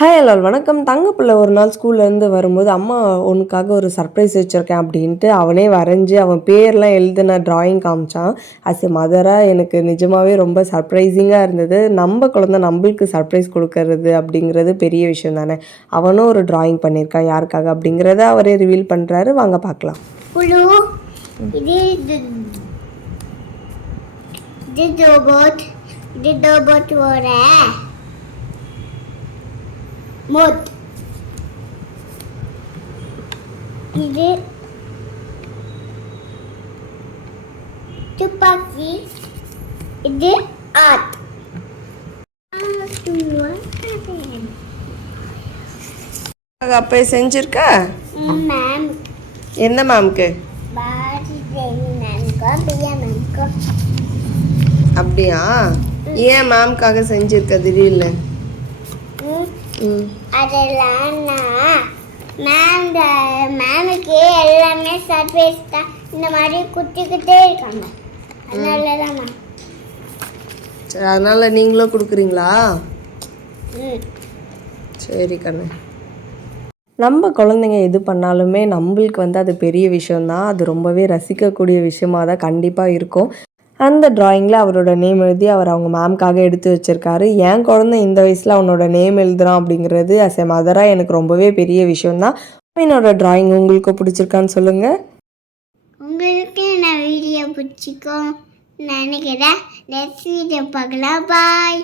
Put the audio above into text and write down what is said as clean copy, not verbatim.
Hi எல்லால் வணக்கம். தங்கப்பிள்ளை ஒரு நாள் ஸ்கூல்லேருந்து வரும்போது, அம்மா உனக்காக ஒரு சர்ப்ரைஸ் வச்சுருக்கேன் அப்படின்ட்டு அவனே வரைஞ்சி அவன் பேர்லாம் எழுதின ட்ராயிங் காமிச்சான். அஸ் எ மதராக எனக்கு நிஜமாகவே ரொம்ப சர்ப்ரைசிங்காக இருந்தது. நம்ம குழந்தை நம்மளுக்கு சர்ப்ரைஸ் கொடுக்கறது அப்படிங்கிறது பெரிய விஷயம் தானே. அவனும் ஒரு ட்ராயிங் பண்ணியிருக்கான் யாருக்காக அப்படிங்கிறத அவரே ரிவீல் பண்ணுறாரு. வாங்க பார்க்கலாம். மோத் இது துப்பாக்கி, இது ஆர்ட். அப்போ செஞ்சிருக்க மேம் எந்த மேம்க்கு? அப்படியா? ஏன் மேம்காக செஞ்சிருக்க திடீர்னு? அதெல்லாம் மேமுக்கு எல்லாமே சர்ப்ரைஸ் தான். இந்த மாதிரி குத்திக்கிட்டே இருக்காங்க, அதனால தான் மேம். சரி, அதனால் நீங்களும் கொடுக்குறீங்களா? சரி கண்ணு. நம்ம குழந்தைங்க எது பண்ணாலுமே நம்மளுக்கு அது பெரிய விஷயந்தான். அது ரொம்பவே ரசிக்கக்கூடிய விஷயமாக தான் கண்டிப்பாக இருக்கும். அந்த ட்ராயிங்கில் அவரோட நேம் எழுதி அவர் அவங்க மேம்காக எடுத்து வச்சுருக்காரு. என் குழந்தை இந்த வயசில் அவனோட நேம் எழுதுறான் அப்படிங்கிறது அஸ் எ மதராக எனக்கு ரொம்பவே பெரிய விஷயந்தான். என்னோட ட்ராயிங் உங்களுக்கு பிடிச்சிருக்கான்னு சொல்லுங்கள். உங்களுக்கு நான் வீடியோ பிடிச்சிக்கோ நினைக்கிறேன். நெக்ஸ்ட் வீடியோ பார்க்கலாம். பாய்.